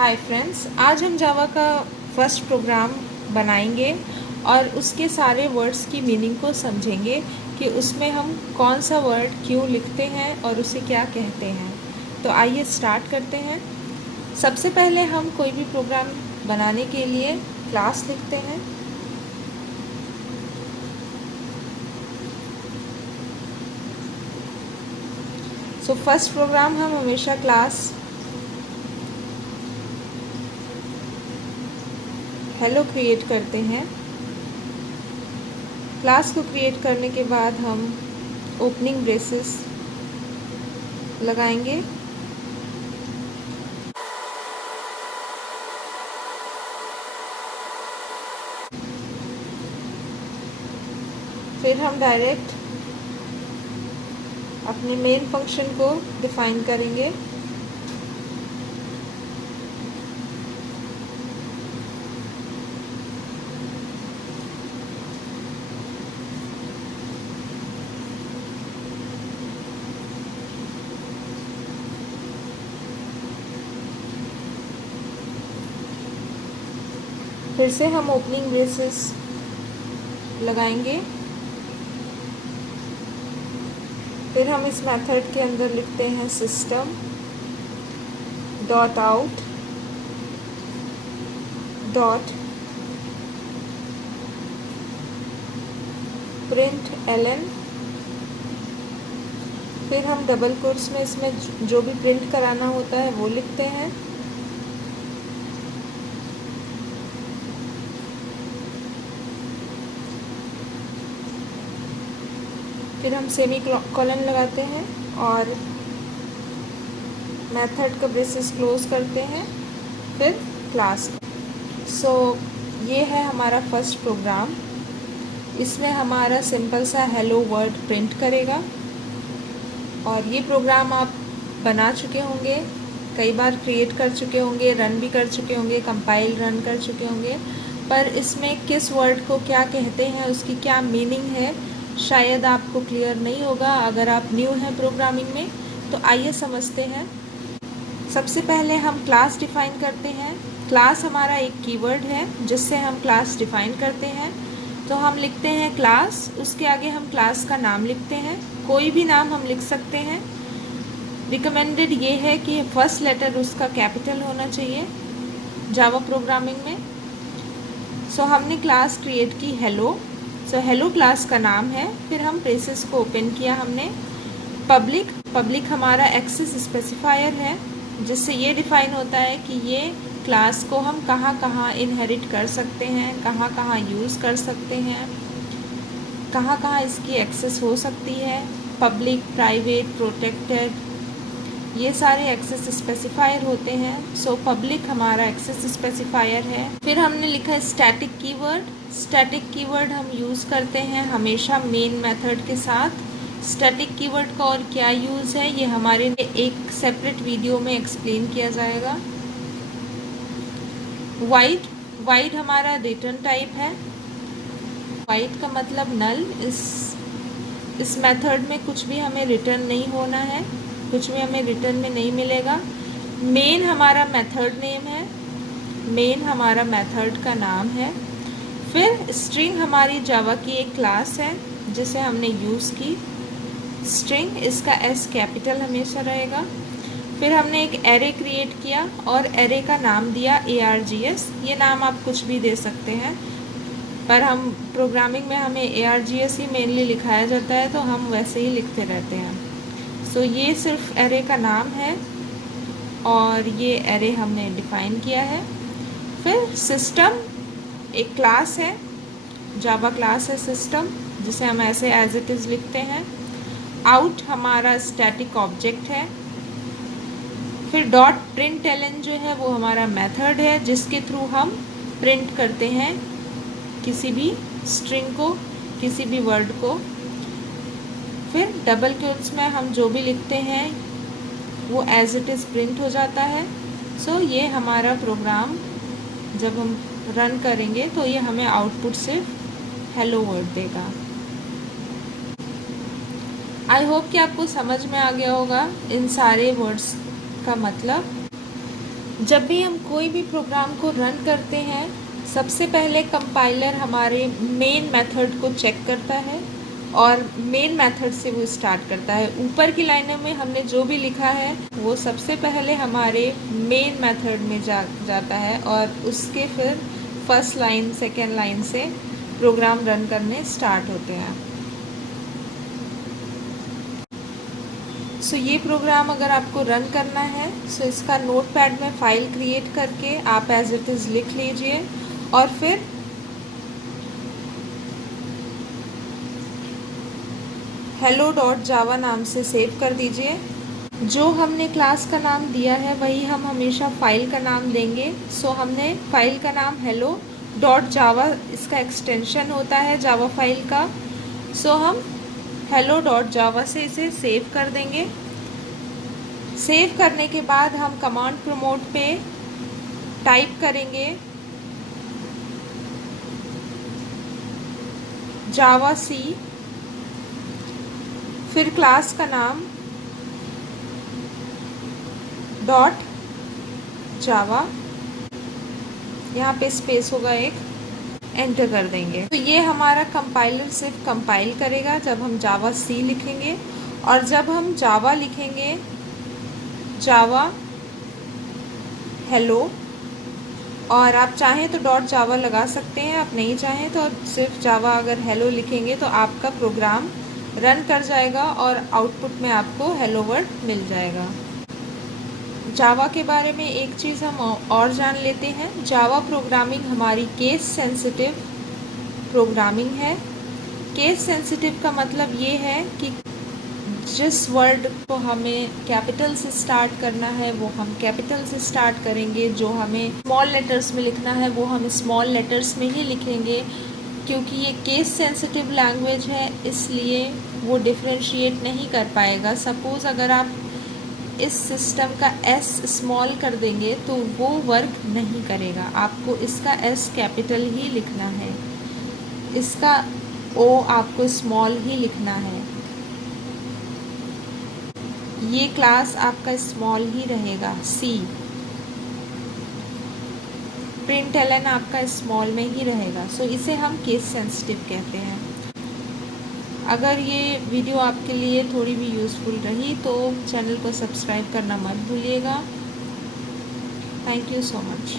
Hi friends, आज हम जावा का फर्स्ट प्रोग्राम बनाएंगे और उसके सारे वर्ड्स की मीनिंग को समझेंगे कि उसमें हम कौन सा वर्ड क्यों लिखते हैं और उसे क्या कहते हैं। तो आइए स्टार्ट करते हैं। सबसे पहले हम कोई भी प्रोग्राम बनाने के लिए क्लास लिखते हैं। सो फर्स्ट प्रोग्राम हम हमेशा क्लास हेलो क्रिएट करते हैं। क्लास को क्रिएट करने के बाद हम ओपनिंग ब्रेसेस लगाएंगे। फिर हम डायरेक्ट अपने मेन फंक्शन को डिफाइन करेंगे। फिर से हम ओपनिंग ब्रेसेस लगाएंगे। फिर हम इस मेथड के अंदर लिखते हैं system dot out dot println. फिर हम डबल कोट्स में इसमें जो भी प्रिंट कराना होता है वो लिखते हैं। फिर हम सेमी कॉलन लगाते हैं और मेथड का ब्रेसेस क्लोज करते हैं, फिर क्लास। सो ये है हमारा फर्स्ट प्रोग्राम। इसमें हमारा सिंपल सा हेलो वर्ड प्रिंट करेगा और ये प्रोग्राम आप बना चुके होंगे, कई बार क्रिएट कर चुके होंगे, रन भी कर चुके होंगे, कंपाइल रन कर चुके होंगे, पर इसमें किस वर्ड को क्या कहते हैं, उसकी क्या मीनिंग है, शायद आपको क्लियर नहीं होगा अगर आप न्यू हैं प्रोग्रामिंग में। तो आइए समझते हैं। सबसे पहले हम क्लास डिफ़ाइन करते हैं। क्लास हमारा एक कीवर्ड है जिससे हम क्लास डिफ़ाइन करते हैं। तो हम लिखते हैं क्लास, उसके आगे हम क्लास का नाम लिखते हैं। कोई भी नाम हम लिख सकते हैं। रिकमेंडेड ये है कि फर्स्ट लेटर उसका कैपिटल होना चाहिए जावा प्रोग्रामिंग में। सो हमने क्लास क्रिएट की हेलो। सो हेलो क्लास का नाम है। फिर हम ब्रेसेस को ओपन किया हमने। पब्लिक हमारा एक्सेस स्पेसिफायर है जिससे ये डिफ़ाइन होता है कि ये क्लास को हम कहाँ कहाँ इनहेरिट कर सकते हैं, कहाँ कहाँ यूज़ कर सकते हैं, कहाँ कहाँ इसकी एक्सेस हो सकती है। पब्लिक, प्राइवेट, प्रोटेक्टेड, ये सारे एक्सेस स्पेसिफायर होते हैं। सो पब्लिक हमारा एक्सेस स्पेसिफायर है। फिर हमने लिखा है स्टैटिक कीवर्ड। स्टैटिक कीवर्ड हम यूज़ करते हैं हमेशा मेन मेथड के साथ। स्टैटिक कीवर्ड का और क्या यूज़ है ये हमारे एक सेपरेट वीडियो में एक्सप्लेन किया जाएगा। वाइड हमारा रिटर्न टाइप है। वाइड का मतलब नल। इस मेथड में कुछ भी हमें रिटर्न नहीं होना है, कुछ भी हमें रिटर्न में नहीं मिलेगा। मेन हमारा मेथड नेम है, मेन हमारा मेथड का नाम है। फिर स्ट्रिंग हमारी जावा की एक क्लास है जिसे हमने यूज़ की। स्ट्रिंग, इसका एस कैपिटल हमेशा रहेगा। फिर हमने एक एरे क्रिएट किया और एरे का नाम दिया ARGS। ये नाम आप कुछ भी दे सकते हैं, पर हम प्रोग्रामिंग में हमें ARGS ही मेनली लिखाया जाता है तो हम वैसे ही लिखते रहते हैं। सो ये सिर्फ एरे का नाम है और ये एरे हमने डिफ़ाइन किया है। फिर सिस्टम एक क्लास है, जावा क्लास है सिस्टम, जिसे हम ऐसे एज इट इज़ लिखते हैं। आउट हमारा स्टैटिक ऑब्जेक्ट है। फिर डॉट प्रिंट एलन जो है वो हमारा मेथड है जिसके थ्रू हम प्रिंट करते हैं किसी भी स्ट्रिंग को, किसी भी वर्ड को। फिर डबल क्वोट्स में हम जो भी लिखते हैं वो एज इट इज़ प्रिंट हो जाता है। सो ये हमारा प्रोग्राम जब हम रन करेंगे तो ये हमें आउटपुट सिर्फ हेलो वर्ड देगा। आई होप कि आपको समझ में आ गया होगा इन सारे वर्ड्स का मतलब। जब भी हम कोई भी प्रोग्राम को रन करते हैं, सबसे पहले कंपाइलर हमारे मेन मेथड को चेक करता है और मेन मेथड से वो स्टार्ट करता है। ऊपर की लाइनों में हमने जो भी लिखा है वो सबसे पहले हमारे मेन मेथड में जाता है और उसके फिर फर्स्ट लाइन सेकेंड लाइन से प्रोग्राम रन करने स्टार्ट होते हैं। सो ये प्रोग्राम अगर आपको रन करना है सो इसका नोटपैड में फ़ाइल क्रिएट करके आप एज इट इज़ लिख लीजिए और फिर hello.java नाम से सेव कर दीजिए। जो हमने क्लास का नाम दिया है वही हम हमेशा फ़ाइल का नाम देंगे। सो हमने फ़ाइल का नाम hello.java, इसका एक्सटेंशन होता है जावा फाइल का। सो हम hello.java से इसे सेव कर देंगे। सेव करने के बाद हम कमांड प्रमोट पे टाइप करेंगे जावा सी, फिर क्लास का नाम डॉट जावा, यहाँ पे स्पेस होगा एक, एंटर कर देंगे। तो ये हमारा कंपाइलर सिर्फ कंपाइल करेगा जब हम जावा सी लिखेंगे, और जब हम जावा लिखेंगे जावा हेलो, और आप चाहें तो डॉट जावा लगा सकते हैं, आप नहीं चाहें तो सिर्फ जावा अगर हेलो लिखेंगे तो आपका प्रोग्राम रन कर जाएगा और आउटपुट में आपको हेलो वर्ड मिल जाएगा। जावा के बारे में एक चीज़ हम और जान लेते हैं। जावा प्रोग्रामिंग हमारी केस सेंसिटिव प्रोग्रामिंग है। केस सेंसिटिव का मतलब ये है कि जिस वर्ड को हमें कैपिटल से स्टार्ट करना है वो हम कैपिटल से स्टार्ट करेंगे, जो हमें स्मॉल लेटर्स में लिखना है वो हम स्मॉल लेटर्स में ही लिखेंगे। क्योंकि ये केस सेंसिटिव लैंग्वेज है इसलिए वो डिफ्रेंशिएट नहीं कर पाएगा। सपोज़ अगर आप इस सिस्टम का एस स्मॉल कर देंगे तो वो वर्क नहीं करेगा, आपको इसका एस कैपिटल ही लिखना है, इसका ओ आपको स्मॉल ही लिखना है। ये क्लास आपका स्मॉल ही रहेगा, सी। प्रिंटलन आपका स्मॉल में ही रहेगा। सो इसे हम केस सेंसिटिव कहते हैं। अगर ये वीडियो आपके लिए थोड़ी भी यूज़फुल रही तो चैनल को सब्सक्राइब करना मत भूलिएगा। Thank you so much.